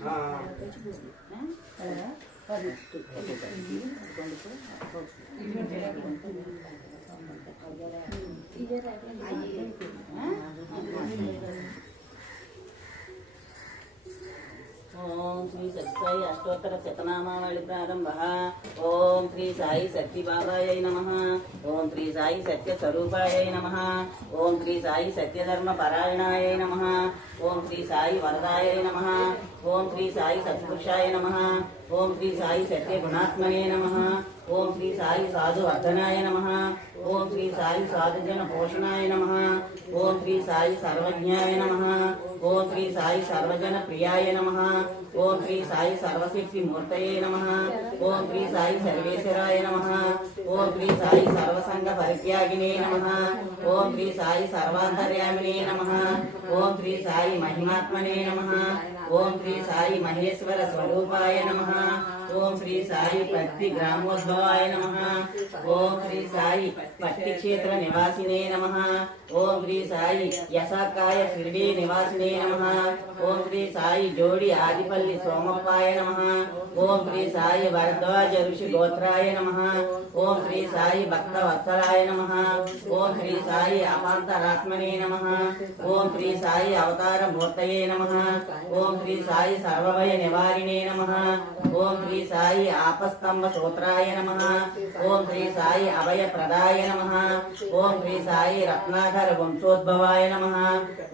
ओम श्री सत्साई अष्टोत्तर शतनामावली प्रारंभ। ओम श्री साई सत्य बाबाय नमः। ओम श्री साई सत्य स्वरूपाय नमः। ओम श्री साई सत्य धर्म परायणाय नमः। ओम श्री साई वरदाय नमः। ओम श्री साई सत्पुरुषाय नमः। ओम श्री साई सत्य गुणात्मने नमः। ओम श्री साई साधु वर्धनाय नमः। ओम श्री साई साधु जन पोषणाय नमः। ओम श्री साई सर्वज्ञाय नमः। ओम श्री साई सर्वजन प्रियाय नमः। ओम श्री साई सर्वशक्ति मूर्तये नमः। ओम श्री साई सर्वेश्वराय नमः। ओम श्री साई सर्वसंग परित्यागिने नमः। ओम श्री साई सर्वान्तर्यामिने नमः। ओम श्री साई महिमात्मने नमः। ओम श्री साई महेश्वर स्वरूपाय नमः। ओम श्री साई पत्ति ग्रामोद्भवाय नमः। ओम श्री साई पत्ति क्षेत्र निवासिने नमः। ओम श्री साई यशाकाय शिरडी निवासिने नमः। ओम श्री साई जोड़ी आदिपल्ली सोमप्पाय नमः। ओम श्री साई भरद्वाज ऋषि गोत्राय नमः। ओम श्री साई भक्त वत्सलाय नमः। ओम श्री साई अपान्तरात्मने नमः। ओम श्री साई अवतार मूर्तये नमः। ओम श्री साई सर्वभय निवारिणे नमः। ओम श्री साई आपस्तंभ सूत्राय नमः। ओम श्री साई अभय प्रदाय नमः। ओम श्री साई रत्नाकर वंशोद्भवाय नमः।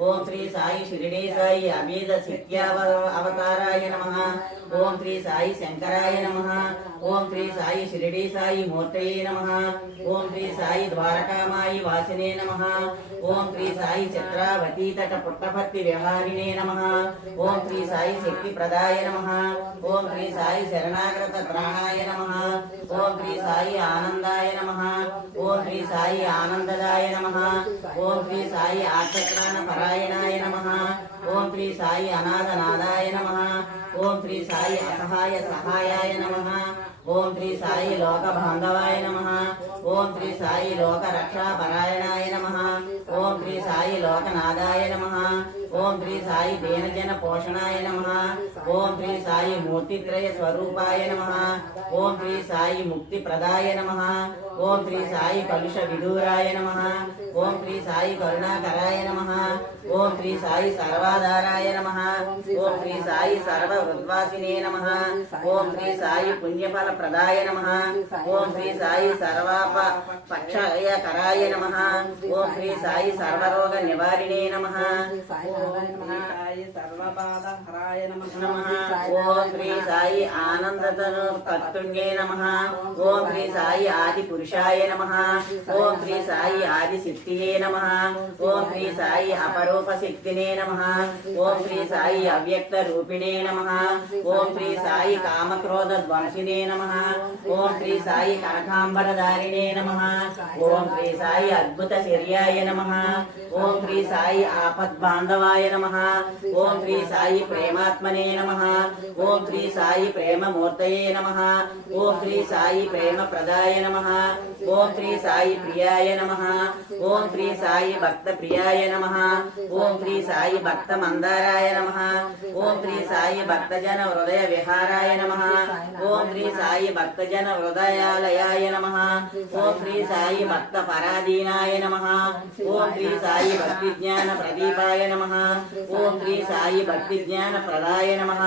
ओम श्री साई शिरडी साई अभेद अवताराय नमः। ओम श्री साई शंकराय नमः। ओम श्री साई शिरडी साई मूर्तये नमः। ओम श्री साई द्वारकामाई वासिने नमः। ओम श्री साई चित्रावती तट पुट्टपत्ति विहारिणे नमः। ओम श्री साई शक्ति प्रदाय नमः। ओम श्री साई शरणागत त्राणाय नमः। ओम श्री साई आनंदाय नमः। ओम श्री साई आनंददाय नमः। ओम श्री साई आर्तत्राण परायणाय नमः। ओम श्री साई अनाथनादाय नमः। ओम श्री साई असहाय सहायाय नमः। ओम श्री साई लोक बांधवाय नमः। ओम श्री साई लोक रक्षा परायणाय नमः। ओम श्री साई लोकनादाय नमः। ओम श्री साई देन जन पोषणाय नमः। ओम श्री साई मूर्तित्रय स्वरूपाय नमः। ओम श्री साई मुक्ति प्रदाय नमः। ओम श्री साई कलुष विदूराय नमः। ओम श्री साई करुणाकराय नमः। ओम श्री साई सर्वाधाराय नमः। ओम श्री साई सर्ववृद्वासिने नमः। ओम श्री साई पुण्यफल प्रदाय नमः। ओम श्री साई सर्वाप पक्षयकराय नमः। ओम श्री साई सर्वरोग निवारिणे नमः। साई सर्वबाधहराय नमः। ओम श्री साई आनंदतनुर्तत्तुण्ये नमः। ओम श्री साई आदि पुरुषाय नमः। ओम श्री साई आदि सिद्धिये नमः। ओम श्री साई अपरूप सिद्धिने नमः। ओम श्री साई अव्यक्त रूपिणे नमः। ओम श्री साई कामक्रोध ध्वंसिने नमः। ओम श्री साई कनकांबरधारिणे नमः। ओम श्री साई अद्भुत शर्याय नमः। ओम श्री साई आपद बांधवाय नमः। ओम श्री साई प्रेमात्मने नमः। ओम श्री साई प्रेम मूर्तये नमः। ओम श्री साई प्रेम प्रदाय नमः। ओम श्री साई प्रियाय नमः। ओम श्री साई भक्त प्रियाय नमः। ओम श्री साई भक्त मंदाराय नमः। ओम श्री साई भक्त जन हृदय विहाराय नमः। ओम श्री साई भक्त जन हृदयालयाय नमः। ओम श्री साई भक्त पराधीनाय नमः। ओम श्री साई भक्ति ज्ञान प्रदीपाय नमः। ओम श्री साई भक्ति ज्ञान प्रदाय नमः।